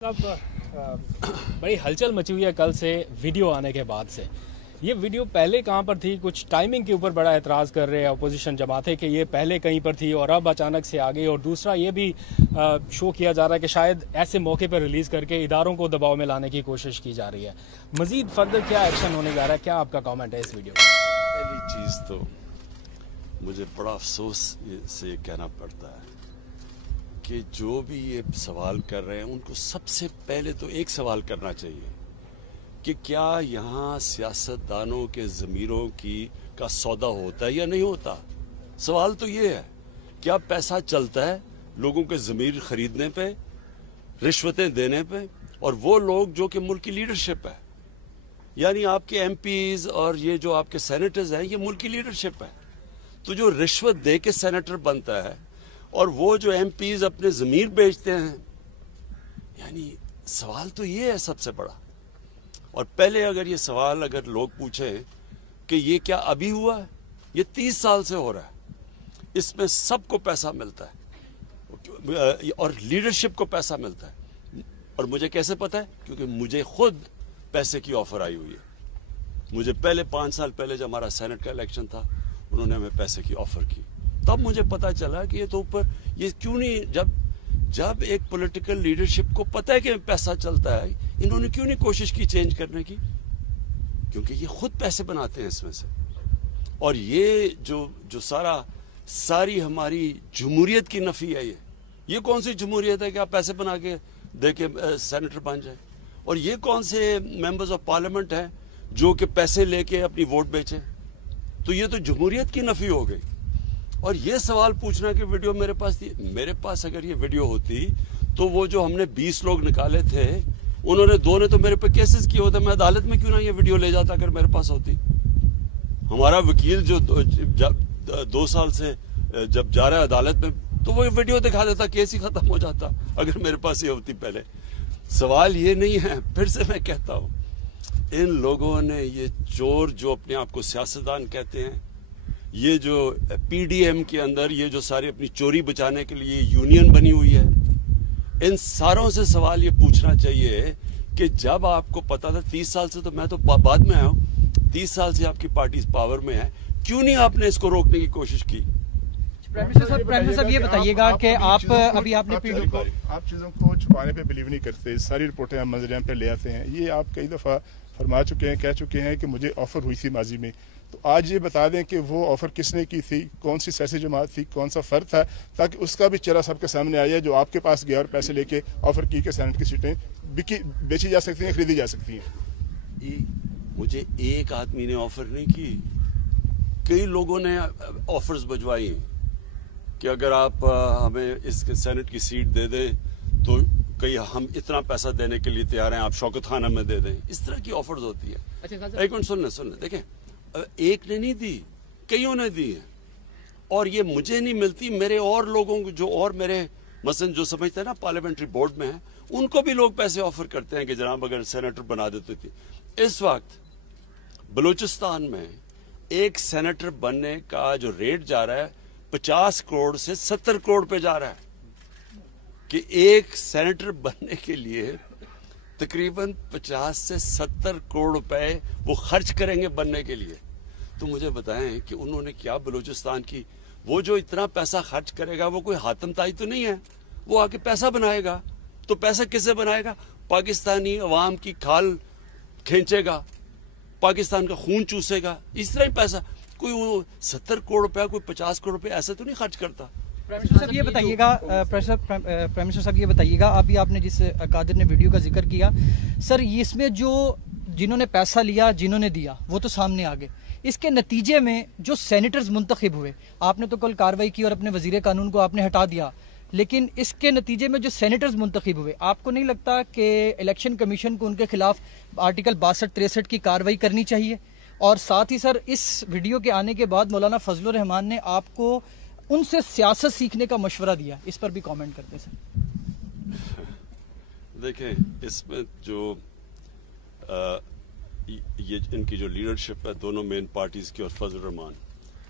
साहब बड़ी हलचल मची हुई है कल से वीडियो आने के बाद से। ये वीडियो पहले कहाँ पर थी, कुछ टाइमिंग के ऊपर बड़ा एतराज़ कर रहे हैं अपोजिशन जमातें कि ये पहले कहीं पर थी और अब अचानक से आ गई। और दूसरा ये भी शो किया जा रहा है कि शायद ऐसे मौके पर रिलीज़ करके इदारों को दबाव में लाने की कोशिश की जा रही है। मजीद फर्दर क्या एक्शन होने जा रहा है, क्या आपका कॉमेंट है इस वीडियो पर? पहली चीज़ तो मुझे बड़ा अफसोस से कहना पड़ता है कि जो भी ये सवाल कर रहे हैं उनको सबसे पहले तो एक सवाल करना चाहिए कि क्या यहाँ सियासतदानों के ज़मीरों का सौदा होता है या नहीं होता। सवाल तो ये है, क्या पैसा चलता है लोगों के ज़मीर खरीदने पे, रिश्वतें देने पे? और वो लोग जो कि मुल्क की लीडरशिप है, यानी आपके एमपीज और ये जो आपके सेनेटर्स हैं, ये मुल्क की लीडरशिप है। तो जो रिश्वत दे के सेनेटर बनता है और वो जो एमपीज अपने ज़मीर बेचते हैं, यानी सवाल तो ये है सबसे बड़ा। और पहले अगर ये सवाल अगर लोग पूछें कि ये क्या अभी हुआ है, ये 30 साल से हो रहा है, इसमें सबको पैसा मिलता है और लीडरशिप को पैसा मिलता है। और मुझे कैसे पता है? क्योंकि मुझे खुद पैसे की ऑफर आई हुई है। मुझे पहले 5 साल पहले जब हमारा सेनेट का इलेक्शन था, उन्होंने हमें पैसे की ऑफर की, तब मुझे पता चला कि ये तो ऊपर ये क्यों नहीं, जब एक पॉलिटिकल लीडरशिप को पता है कि पैसा चलता है, इन्होंने क्यों नहीं कोशिश की चेंज करने की? क्योंकि ये खुद पैसे बनाते हैं इसमें से। और ये जो सारी हमारी जमहूरियत की नफी है, ये कौन सी जमहूरियत है कि आप पैसे बना के दे के सेनेटर बन जाए? और ये कौन से मेंबर्स ऑफ पार्लियामेंट हैं जो कि पैसे लेके अपनी वोट बेचे? तो ये तो जमहूरियत की नफी हो गई। और ये सवाल पूछना कि वीडियो मेरे पास थी, मेरे पास अगर ये वीडियो होती तो वो जो हमने 20 लोग निकाले थे, उन्होंने 2 ने तो मेरे पे केसेस किए होते, मैं अदालत में क्यों ना ये वीडियो ले जाता अगर मेरे पास होती। हमारा वकील जो 2 साल से जब जा रहा है अदालत में, तो वो वीडियो दिखा देता, केस ही खत्म हो जाता अगर मेरे पास ये होती पहले। सवाल ये नहीं है, फिर से मैं कहता हूं, इन लोगों ने ये चोर जो अपने आप को सियासतदान कहते हैं, ये जो पीडीएम के अंदर ये जो सारी अपनी चोरी बचाने के लिए यूनियन बनी हुई है, इन सारों से सवाल ये पूछना चाहिए कि जब आपको पता था 30 साल से, तो मैं तो बाद में आया हूं, 30 साल से आपकी पार्टी पावर में है, क्यों नहीं आपने इसको रोकने की कोशिश की? प्राइम मिनिस्टर साहब ये बताइएगा कि आप अभी आपने आप चीज़ों को छुपाने पे बिलीव नहीं करते, सारी रिपोर्टें हम मंजर पे ले आते हैं। ये आप कई दफ़ा फरमा चुके हैं, कह चुके हैं कि मुझे ऑफर हुई थी माजी में, तो आज ये बता दें कि वो ऑफर किसने की थी, कौन सी सियासी जमात थी, कौन सा फर्द था, ताकि उसका भी चेहरा सबके सामने आया जो आपके पास गया और पैसे लेके ऑफर की कि सेनेट की सीटें बेची जा सकती हैं, खरीदी जा सकती हैं। मुझे एक आदमी ने ऑफर नहीं की, कई लोगों ने ऑफर्स भिजवाई कि अगर आप हमें इस सेनेट की सीट दे दें तो कई हम इतना पैसा देने के लिए तैयार हैं, आप शौकत खान हमें दे दें। इस तरह की ऑफर्स होती है। अच्छा, एक मिनट सुनने देखें, एक ने नहीं दी, कईयों ने दी है। और ये मुझे नहीं मिलती, मेरे और लोगों को जो और मेरे मसलन जो समझते हैं ना पार्लियामेंट्री बोर्ड में है, उनको भी लोग पैसे ऑफर करते हैं कि जनाब अगर सेनेटर बना देते थे। इस वक्त बलूचिस्तान में एक सेनेटर बनने का जो रेट जा रहा है 50 करोड़ से 70 करोड़ पे जा रहा है, कि एक सेनेटर बनने के लिए तकरीबन 50 से 70 करोड़ रुपए वो खर्च करेंगे बनने के लिए। तो मुझे बताएं कि उन्होंने क्या बलूचिस्तान की, वो जो इतना पैसा खर्च करेगा वो कोई हातम ताई तो नहीं है, वो आके पैसा बनाएगा। तो पैसा किससे बनाएगा? पाकिस्तानी अवाम की खाल खींचेगा, पाकिस्तान का खून चूसेगा, इस तरह ही पैसा। कोई वो 70 करोड़ रुपया, कोई 50 करोड़ रुपया ऐसे तो नहीं खर्च करता। प्राइम मिनिस्टर साहब ये बताइएगा, प्राइम मिनिस्टर साहब ये बताइएगा, अभी आपने जिस कादिर ने वीडियो का जिक्र किया, सर इसमें जो जिन्होंने पैसा लिया, जिन्होंने दिया, वो तो सामने आ गए। इसके नतीजे में जो सेनेटर्स मुंतखब हुए, आपने तो कल कार्रवाई की और अपने वजीर कानून को आपने हटा दिया, लेकिन इसके नतीजे में जो सेनेटर्स मुंतखब हुए, आपको नहीं लगता कि इलेक्शन कमीशन को उनके खिलाफ आर्टिकल 62-63 की कार्रवाई करनी चाहिए? और साथ ही सर इस वीडियो के आने के बाद मौलाना फजलुर रहमान ने आपको उनसे सियासत सीखने का मशवरा दिया, इस पर भी कमेंट करते हैं सर। देखें, इसमें जो ये इनकी जो लीडरशिप है दोनों मेन पार्टीज की और फजलुर रहमान,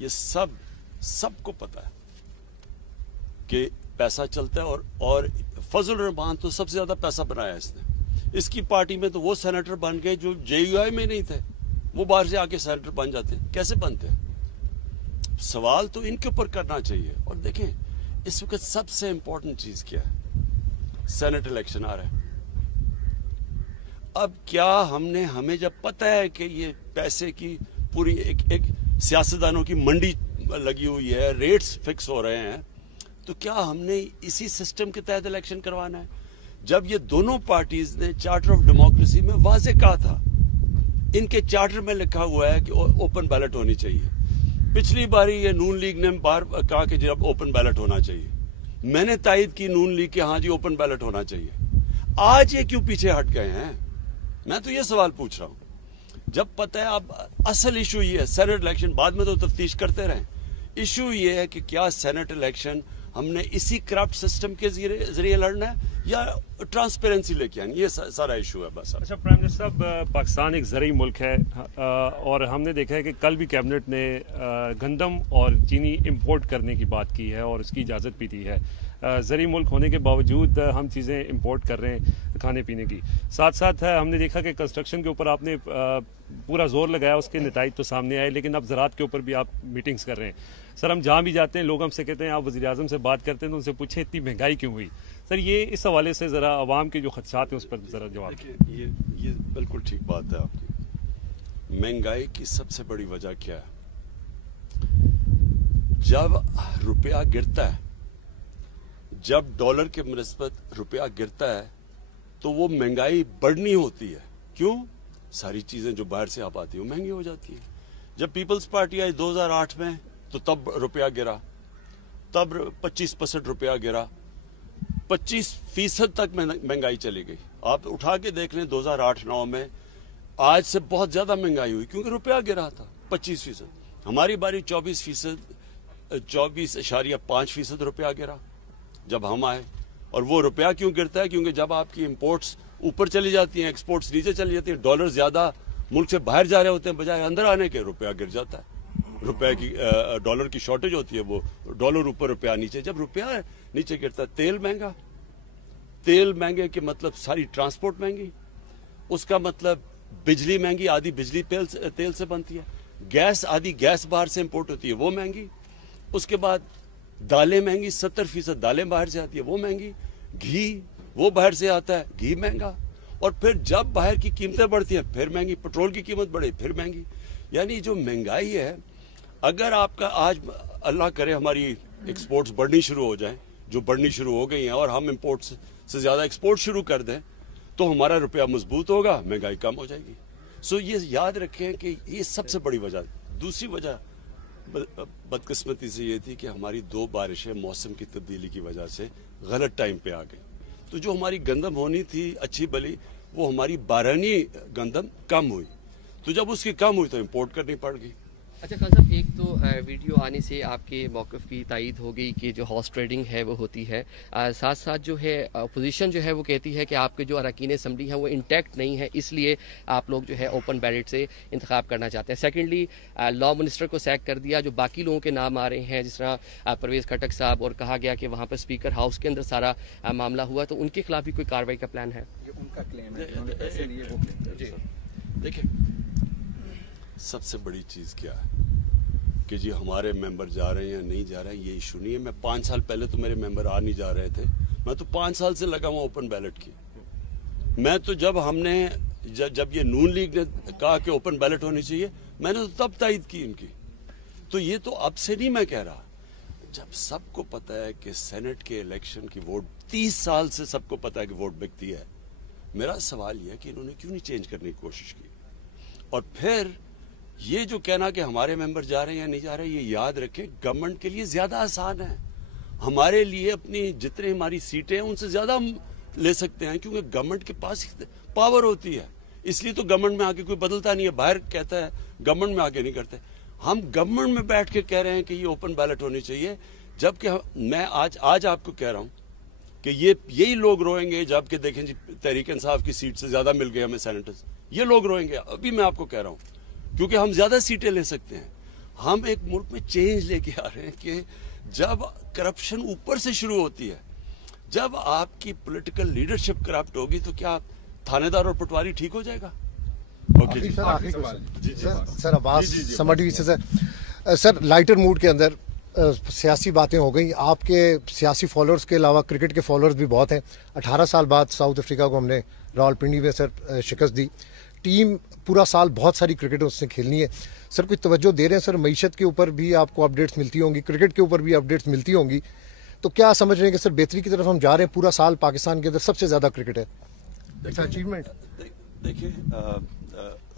ये सबको पता है कि पैसा चलता है। और फजल रहमान तो सबसे ज्यादा पैसा बनाया इसने। इसकी पार्टी में तो वो सेनेटर बन गए जो JUI में नहीं थे, वो बाहर से आके सेनेटर बन जाते हैं। कैसे बनते हैं? सवाल तो इनके ऊपर करना चाहिए। और देखें इस वक्त सबसे इंपॉर्टेंट चीज क्या है, सेनेट इलेक्शन आ रहा है। अब क्या हमें जब पता है कि ये पैसे की पूरी एक सियासतदानों की मंडी लगी हुई है, रेट्स फिक्स हो रहे हैं, तो क्या हमने इसी सिस्टम के तहत इलेक्शन करवाना है? जब ये दोनों पार्टीज ने चार्टर ऑफ डेमोक्रेसी में वाजे कहा था, इनके चार्टर में लिखा हुआ है कि ओपन बैलेट होनी चाहिए। पिछली बारी ये नून लीग ने बार कहा कि जब ओपन बैलेट होना चाहिए, मैंने तायद की नून लीग के हाँ जी ओपन बैलेट होना चाहिए। आज ये क्यों पीछे हट गए हैं? मैं तो ये सवाल पूछ रहा हूं। जब पता है अब असल इशू ये है सेनेट इलेक्शन, बाद में तो तफ्तीश करते रहें। इशू ये है कि क्या सेनेट इलेक्शन हमने इसी करप्ट सिस्टम के जरिए लड़ना है या ट्रांसपेरेंसी लेके आनी, ये सारा इशू है बस। अच्छा प्राइम मिनिस्टर साहब, पाकिस्तान एक ज़रूरी मुल्क है और हमने देखा है कि कल भी कैबिनेट ने गंदम और चीनी इंपोर्ट करने की बात की है और उसकी इजाज़त भी दी है। ज़रूरी मुल्क होने के बावजूद हम चीज़ें इंपोर्ट कर रहे हैं खाने पीने की। साथ साथ हमने देखा कि कंस्ट्रक्शन के ऊपर आपने पूरा जोर लगाया, उसके नताइज तो सामने आए, लेकिन अब ज़राअत के ऊपर भी आप मीटिंग्स कर रहे हैं। सर हम जहाँ भी जाते हैं लोग हमसे कहते हैं, आप वज़ीर आज़म से बात करते हैं तो उनसे पूछे इतनी महंगाई क्यों हुई? सर ये इस हवाले से ज़रा आवाम के जो खदशात हैं उस पर ज़रा जवाब। ये बिल्कुल ठीक बात है आपकी। महंगाई की सबसे बड़ी वजह क्या है? जब रुपया गिरता है, जब डॉलर के मुनिस्बत रुपया गिरता है, तो वो महंगाई बढ़नी होती है। क्यों? सारी चीजें जो बाहर से आप आती है वो महंगी हो जाती है। जब पीपल्स पार्टी आई 2008 में, तो तब रुपया गिरा, तब 25% रुपया गिरा, 25% तक महंगाई चली गई। आप उठा के देख लें 2008-9 में आज से बहुत ज्यादा महंगाई हुई क्योंकि रुपया गिरा था 25%। हमारी बारी 24.5% रुपया गिरा जब हम आए। और वो रुपया क्यों गिरता है? क्योंकि जब आपकी इंपोर्ट्स ऊपर चली जाती हैं, एक्सपोर्ट्स नीचे चली जाती हैं, डॉलर ज्यादा मुल्क से बाहर जा रहे होते हैं बजाय अंदर आने के, रुपया गिर जाता है। रुपए की डॉलर की शॉर्टेज होती है, वो डॉलर ऊपर रुपया नीचे। जब रुपया नीचे गिरता है, तेल महंगा, तेल महंगे के मतलब सारी ट्रांसपोर्ट महंगी, उसका मतलब बिजली महंगी, आधी बिजली तेल से बनती है, गैस आधी गैस बाहर से इंपोर्ट होती है वो महंगी, उसके बाद दालें महंगी, 70% दालें बाहर से आती है वो महंगी, घी वो बाहर से आता है घी महंगा, और फिर जब बाहर की कीमतें बढ़ती हैं फिर महंगी, पेट्रोल की कीमत बढ़े फिर महंगी। यानी जो महंगाई है, अगर आपका आज अल्लाह करे हमारी एक्सपोर्ट्स बढ़नी शुरू हो जाए, जो बढ़नी शुरू हो गई हैं, और हम इंपोर्ट्स से ज्यादा एक्सपोर्ट शुरू कर दें, तो हमारा रुपया मजबूत होगा, महंगाई कम हो जाएगी। सो ये याद रखें कि ये सबसे बड़ी वजह। दूसरी वजह बदकिस्मती से ये थी कि हमारी 2 बारिशें मौसम की तब्दीली की वजह से गलत टाइम पे आ गई, तो जो हमारी गंदम होनी थी अच्छी भली, वो हमारी बारहनी गंदम कम हुई, तो जब उसकी कम हुई तो इंपोर्ट करनी पड़ गई। अच्छा खान साहब, एक तो वीडियो आने से आपके मौक़िफ़ की तायीद हो गई कि जो हॉर्स ट्रेडिंग है वो होती है, साथ साथ जो है अपोजिशन जो है वो कहती है कि आपके जो अरकान असम्बली हैं वो इंटैक्ट नहीं है, इसलिए आप लोग जो है ओपन बैलेट से इंतखाब करना चाहते हैं। सेकेंडली, लॉ मिनिस्टर को सैक कर दिया, जो बाकी लोगों के नाम आ रहे हैं जिस तरह परवेज़ खटक साहब, और कहा गया कि वहाँ पर स्पीकर हाउस के अंदर सारा मामला हुआ, तो उनके खिलाफ भी कोई कार्रवाई का प्लान है? उनका क्लेम है उन्होंने पैसे लिए, वो क्लेम। देखिए सबसे बड़ी चीज क्या है कि जी हमारे मेंबर जा रहे हैं या नहीं जा रहे हैं, ये इशू नहीं है। मैं 5 साल पहले तो मेरे मेंबर आ नहीं जा रहे थे, मैं तो 5 साल से लगा हुआ ओपन बैलेट की। मैं तो जब ये नून लीग ने कहा कि ओपन बैलेट होनी चाहिए, मैंने तो तब तायद की इनकी। तो ये तो अब से नहीं मैं कह रहा, जब सबको पता है कि सेनेट के इलेक्शन की वोट 30 साल से सबको पता है कि वोट बिकती है। मेरा सवाल यह है कि इन्होंने क्यों नहीं चेंज करने की कोशिश की। और फिर ये जो कहना कि हमारे मेंबर जा रहे हैं या नहीं जा रहे, ये याद रखें गवर्नमेंट के लिए ज्यादा आसान है। हमारे लिए अपनी जितने हमारी सीटें हैं उनसे ज्यादा हम ले सकते हैं, क्योंकि गवर्नमेंट के पास पावर होती है। इसलिए तो गवर्नमेंट में आके कोई बदलता नहीं है, बाहर कहता है, गवर्नमेंट में आके नहीं करते। हम गवर्नमेंट में बैठ के कह रहे हैं कि ये ओपन बैलेट होनी चाहिए, जबकि मैं आज आपको कह रहा हूं कि यही लोग रोएंगे जबकि देखें जी तहरीक इंसाफ की सीट से ज्यादा मिल गए हमें सेनेटर्स, ये लोग रोएंगे। अभी मैं आपको कह रहा हूं क्योंकि हम ज्यादा सीटें ले सकते हैं। हम एक मुल्क में चेंज लेके आ रहे हैं कि जब करप्शन ऊपर से शुरू होती है, जब आपकी पॉलिटिकल लीडरशिप करप्ट होगी, तो क्या थानेदार और पटवारी ठीक हो जाएगा? ओके जी, आखिरी सवाल सर अब्बास समा टीवी से सर लाइटर मूड के अंदर सियासी बातें हो गई। आपके सियासी फॉलोअर्स के अलावा क्रिकेट के फॉलोअर्स भी बहुत हैं। 18 साल बाद साउथ अफ्रीका को हमने रावलपिंडी में सर शिकस्त दी। टीम पूरा साल बहुत सारी क्रिकेट उससे खेलनी है। सर कुछ तवज्जो दे रहे हैं सर? मईशत के ऊपर भी आपको अपडेट्स मिलती होंगी, क्रिकेट के ऊपर भी अपडेट्स मिलती होंगी, तो क्या समझ रहे हैं कि सर बेहतरी की तरफ हम जा रहे हैं? पूरा साल पाकिस्तान के अंदर सबसे ज्यादा क्रिकेट है, अचीवमेंट। देखिए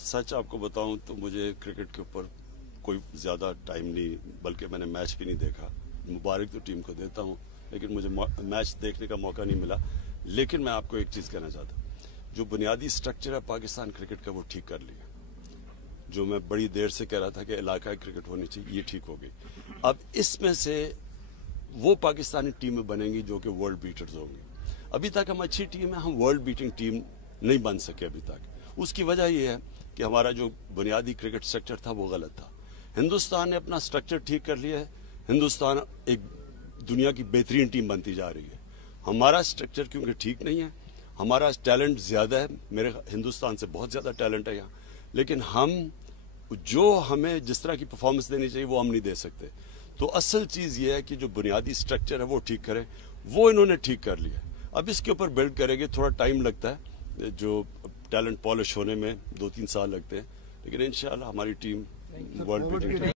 सच आपको बताऊं तो मुझे क्रिकेट के ऊपर कोई ज्यादा टाइम नहीं, बल्कि मैंने मैच भी नहीं देखा। मुबारक तो टीम को देता हूं, लेकिन मुझे मैच देखने का मौका नहीं मिला। लेकिन मैं आपको एक चीज कहना चाहता हूं, जो बुनियादी स्ट्रक्चर है पाकिस्तान क्रिकेट का, वो ठीक कर लिया। जो मैं बड़ी देर से कह रहा था कि इलाकाई क्रिकेट होनी चाहिए, ये ठीक हो गई। अब इसमें से वो पाकिस्तानी टीमें बनेंगी जो कि वर्ल्ड बीटर्स होंगी। अभी तक हम अच्छी टीम है, हम वर्ल्ड बीटिंग टीम नहीं बन सके अभी तक। उसकी वजह यह है कि हमारा जो बुनियादी क्रिकेट स्ट्रक्चर था वो गलत था। हिंदुस्तान ने अपना स्ट्रक्चर ठीक कर लिया है। हिंदुस्तान एक दुनिया की बेहतरीन टीम बनती जा रही है। हमारा स्ट्रक्चर क्योंकि ठीक नहीं है, हमारा टैलेंट ज्यादा है, मेरे हिंदुस्तान से बहुत ज्यादा टैलेंट है यहाँ, लेकिन हम जो हमें जिस तरह की परफॉर्मेंस देनी चाहिए वो हम नहीं दे सकते। तो असल चीज ये है कि जो बुनियादी स्ट्रक्चर है वो ठीक करें, वो इन्होंने ठीक कर लिया। अब इसके ऊपर बिल्ड करेंगे, थोड़ा टाइम लगता है, जो टैलेंट पॉलिश होने में 2-3 साल लगते हैं, लेकिन इंशाल्लाह हमारी टीम वर्ल्ड